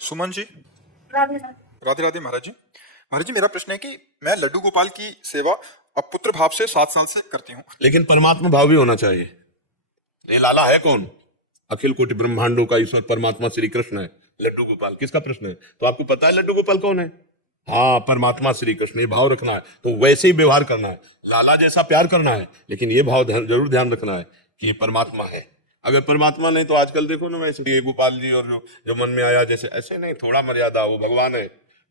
सुमन जी, राधे राधे। राधे राधे महाराज जी। महाराज जी, मेरा प्रश्न है कि मैं लड्डू गोपाल की सेवा अपुत्र भाव से 7 साल से करती हूँ। लेकिन परमात्मा भाव भी होना चाहिए। ये लाला है कौन? अखिल कोटि ब्रह्मांडों का ईश्वर परमात्मा श्री कृष्ण है। लड्डू गोपाल किसका प्रश्न है? तो आपको पता है लड्डू गोपाल कौन है? हाँ, परमात्मा श्री कृष्ण। ये भाव रखना है तो वैसे ही व्यवहार करना है, लाला जैसा प्यार करना है, लेकिन ये भाव जरूर ध्यान रखना है कि ये परमात्मा है। अगर परमात्मा नहीं तो आजकल देखो ना, वैसे ये गोपाल जी और जो जो मन में आया जैसे, ऐसे नहीं, थोड़ा मर्यादा। वो भगवान है,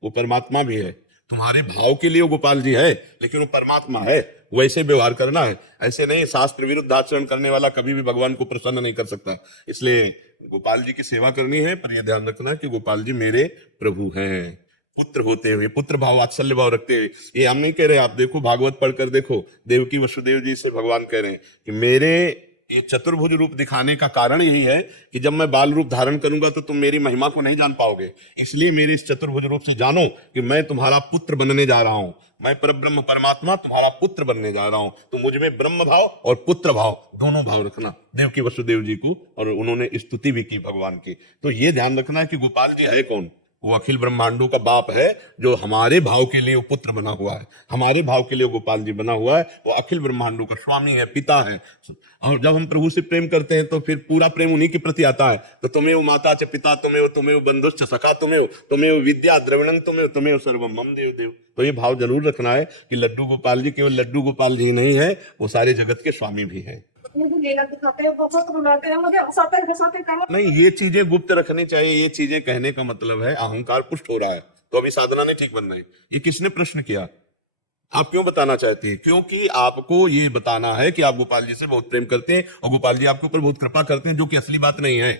वो परमात्मा भी है। तुम्हारे भाव के लिए वो गोपाल जी है, लेकिन वो परमात्मा है, वैसे व्यवहार करना है। ऐसे नहीं, शास्त्र विरुद्ध आचरण करने वाला कभी भी भगवान को प्रसन्न नहीं कर सकता। इसलिए गोपाल जी की सेवा करनी है, पर यह ध्यान रखना है कि गोपाल जी मेरे प्रभु हैं, पुत्र होते हुए, पुत्र भाव, वात्सल्य भाव रखते हुए। ये हम नहीं कह रहे, आप देखो भागवत पढ़कर देखो, देवकी वसुदेव जी से भगवान कह रहे हैं कि मेरे ये चतुर्भुज रूप दिखाने का कारण यही है कि जब मैं बाल रूप धारण करूंगा तो तुम मेरी महिमा को नहीं जान पाओगे। इसलिए मेरे इस चतुर्भुज रूप से जानो कि मैं तुम्हारा पुत्र बनने जा रहा हूं। मैं परब्रह्म परमात्मा तुम्हारा पुत्र बनने जा रहा हूं। तो मुझ में ब्रह्म भाव और पुत्र भाव, दोनों भाव रखना। देवकी वसुदेव जी को, और उन्होंने स्तुति भी की भगवान की। तो ये ध्यान रखना है कि गोपाल जी है कौन? वो अखिल ब्रह्मांडों का बाप है, जो हमारे भाव के लिए वो पुत्र बना हुआ है, हमारे भाव के लिए गोपाल जी बना हुआ है। वो अखिल ब्रह्मांडों का स्वामी है, पिता है। और जब हम प्रभु से प्रेम करते हैं तो फिर पूरा प्रेम उन्हीं के प्रति आता है। तो तुम्हें माता च पिता, तुम्हें बंधुश्च सखा, तुम्हें विद्या द्रविणं, तुम्हें सर्वम मम देव देव। तो ये भाव जरूर रखना है कि लड्डू गोपाल जी केवल लड्डू गोपाल जी नहीं है, वो सारे जगत के स्वामी भी है। मुझे लीला दिखाते हैं, बहुत रुलाते हैं, मुझे हंसाते हंसाते कहना। नहीं, ये चीजें गुप्त रखनी चाहिए। ये चीजें कहने का मतलब है अहंकार पुष्ट हो रहा है, तो अभी साधना नहीं ठीक बनना है। ये किसने प्रश्न किया? आप क्यों बताना चाहती हैं? क्योंकि आपको ये बताना है कि आप गोपाल जी से बहुत प्रेम करते हैं और गोपाल जी आपके ऊपर बहुत कृपा करते हैं, जो कि असली बात नहीं है।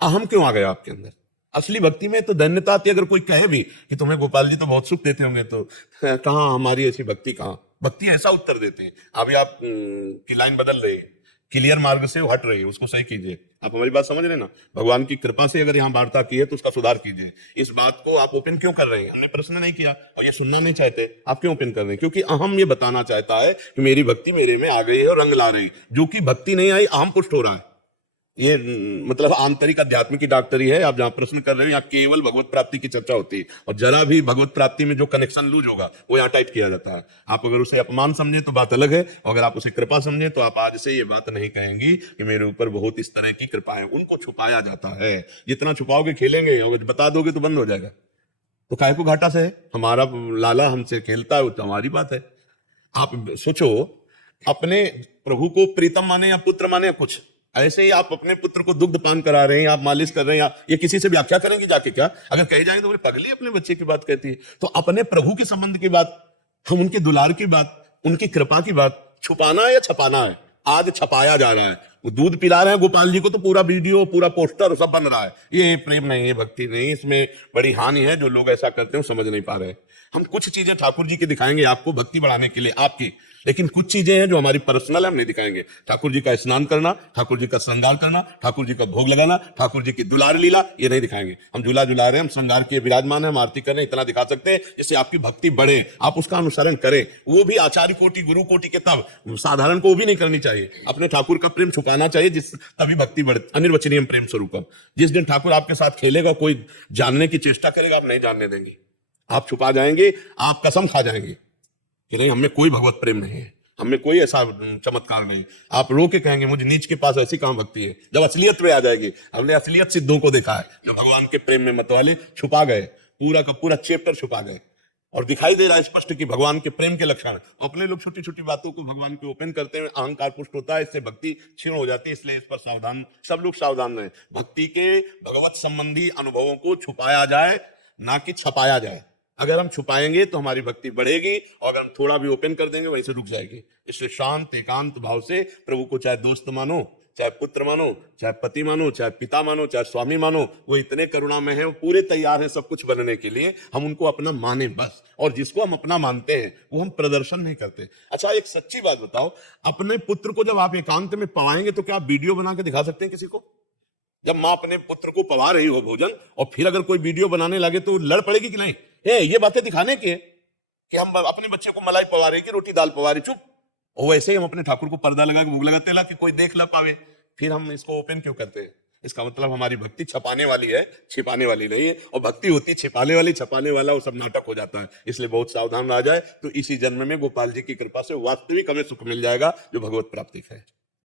अहम क्यों आ गया आपके अंदर? असली भक्ति में तो धन्यता आती है। अगर कोई कहे भी कि तुम्हें गोपाल जी तो बहुत सुख देते होंगे, तो कहाँ हमारी ऐसी भक्ति? कहाँ भक्ति? ऐसा उत्तर देते हैं। अभी आप की लाइन बदल रही है, क्लियर मार्ग से हट रही है, उसको सही कीजिए। आप हमारी बात समझ रहे हैं ना? भगवान की कृपा से अगर यहाँ वार्ता की है तो उसका सुधार कीजिए। इस बात को आप ओपन क्यों कर रहे हैं? हमने प्रश्न नहीं किया और ये सुनना नहीं चाहते, आप क्यों ओपन कर रहे हैं? क्योंकि अहम ये बताना चाहता है कि मेरी भक्ति मेरे में आ गई है और रंग ला रही, जो कि भक्ति नहीं आई, अहम पुष्ट हो रहा है। ये मतलब आंतरिक अध्यात्म की डॉक्टरी है। आप जहां प्रश्न कर रहे हो, यहाँ केवल भगवत प्राप्ति की चर्चा होती है, और जरा भी भगवत प्राप्ति में जो कनेक्शन लूज होगा वो यहाँ टाइप किया जाता है। आप अगर उसे अपमान समझे तो बात अलग है, और अगर आप उसे कृपा समझे तो आप आज से ये बात नहीं कहेंगी कि मेरे ऊपर बहुत इस तरह की कृपा है। उनको छुपाया जाता है, जितना छुपाओगे खेलेंगे, और बता दोगे तो बंद हो जाएगा। तो काहे को घाटा से है? हमारा लाला हमसे खेलता है, तो हमारी बात है। आप सोचो, अपने प्रभु को प्रीतम माने या पुत्र माने या कुछ, ऐसे ही आप अपने पुत्र को दुग्ध पान करा रहे हैं, आप मालिश कर रहे हैं, ये किसी से व्याख्या करेंगे जाके? क्या अगर कहे जाएंगे तो बोले पगली अपने बच्चे की बात कहती है। तो अपने प्रभु के संबंध की बात, हम उनके दुलार की बात, उनकी कृपा की बात छुपाना है या छपाना है? आज छपाया जा रहा है। वो दूध पिला रहे हैं गोपाल जी को, तो पूरा वीडियो, पूरा पोस्टर सब बन रहा है। ये प्रेम नहीं है, भक्ति नहीं, इसमें बड़ी हानि है। जो लोग ऐसा करते हैं समझ नहीं पा रहे। हम कुछ चीजें ठाकुर जी की दिखाएंगे आपको भक्ति बढ़ाने के लिए आपकी, लेकिन कुछ चीजें हैं जो हमारी पर्सनल है, हम नहीं दिखाएंगे। ठाकुर जी का स्नान करना, ठाकुर जी का श्रृंगार करना, ठाकुर जी का भोग लगाना, ठाकुर जी की दुलार लीला, ये नहीं दिखाएंगे। हम झूला झुला रहे हैं, हम श्रृंगार के विराजमान है, हम आरती कर रहे हैं, इतना दिखा सकते हैं जिससे आपकी भक्ति बढ़े, आप उसका अनुसरण करें। वो भी आचार्य कोटि, गुरु कोटि के, तब साधारण को भी नहीं करनी चाहिए। अपने ठाकुर का प्रेम छुपाना चाहिए, जिस तभी भक्ति बढ़े। अनिर्वचनीय प्रेम स्वरूपम। जिस दिन ठाकुर आपके साथ खेलेगा, कोई जानने की चेष्टा करेगा, आप नहीं जानने देंगे, आप छुपा जाएंगे, आप कसम खा जाएंगे कि नहीं, हमें कोई भगवत प्रेम नहीं है, हमें कोई ऐसा चमत्कार नहीं। आप रो के कहेंगे मुझे नीच के पास ऐसी कहां भक्ति है। जब असलियत में आ जाएगी, हमने असलियत सिद्धों को देखा है, जो भगवान के प्रेम में मतवाले छुपा गए, पूरा का पूरा चैप्टर छुपा गए, और दिखाई दे रहा है स्पष्ट कि भगवान के प्रेम के लक्षण। अपने लोग छोटी छोटी बातों को भगवान के ओपन करते हुए अहंकार पुष्ट होता है, इससे भक्ति क्षीण हो जाती है। इसलिए इस पर सावधान, सब लोग सावधान रहें। भक्ति के भगवत संबंधी अनुभवों को छुपाया जाए, ना कि छपाया जाए। अगर हम छुपाएंगे तो हमारी भक्ति बढ़ेगी, और अगर हम थोड़ा भी ओपन कर देंगे वहीं से रुक जाएगी। इसलिए शांत एकांत भाव से प्रभु को चाहे दोस्त मानो, चाहे पुत्र मानो, चाहे पति मानो, चाहे पिता मानो, चाहे स्वामी मानो, वो इतने करुणा में है, वो पूरे तैयार हैं सब कुछ बनने के लिए। हम उनको अपना माने बस, और जिसको हम अपना मानते हैं वो हम प्रदर्शन नहीं करते। अच्छा, एक सच्ची बात बताओ, अपने पुत्र को जब आप एकांत में पवाएंगे तो क्या आप वीडियो बना के दिखा सकते हैं किसी को? जब माँ अपने पुत्र को पवा रही हो भोजन, और फिर अगर कोई वीडियो बनाने लगे तो लड़ पड़ेगी कि नहीं? ये बातें दिखाने के कि हम अपने बच्चे को मलाई पवा रही, कि रोटी दाल पवा रही, चुप। और वैसे ही हम अपने ठाकुर को पर्दा लगा के भोग लगाते ला कि कोई देख ना पावे। फिर हम इसको ओपन क्यों करते हैं? इसका मतलब हमारी भक्ति छपाने वाली है, छिपाने वाली नहीं है। और भक्ति होती छिपाने वाली, छपाने वाला, वो सब नाटक हो जाता है। इसलिए बहुत सावधान रहा जाए, तो इसी जन्म में गोपाल जी की कृपा से वास्तविक हमें सुख मिल जाएगा, जो भगवत प्राप्ति है।